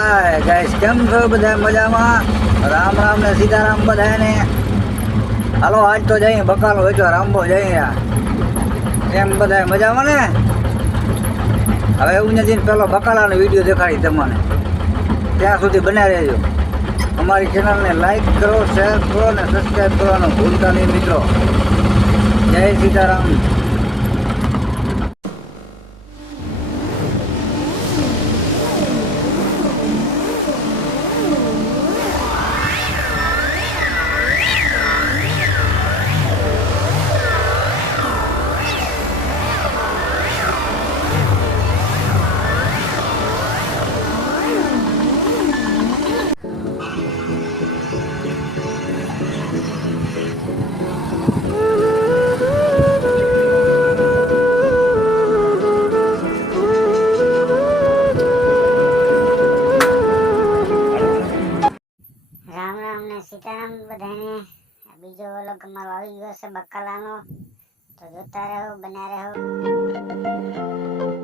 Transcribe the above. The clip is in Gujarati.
હાય ગાઈસ, કેમ છો બધા? મજામાં? રામ રામ ને સીતારામ બધાને. હાલો આજ તો જઈએ બકાલો હોય તો રામબો જઈએ. એમ બધા મજામાં ને? હવે એવું નથી, પેલો બકાલાનો વિડીયો દેખાડી તમને, ત્યાં સુધી બનાવી રહેજો. અમારી ચેનલને લાઈક કરો, શેર કરો ને સબસ્ક્રાઈબ કરવાનું ભૂલતા નહીં મિત્રો. જય સીતારામ. રામ રામ ને સીતારામ બધાને. બીજો વ્લોગ અમારો આવી ગયો છે બકાલાનો, તો જોતા રહો, બન્યા રહો.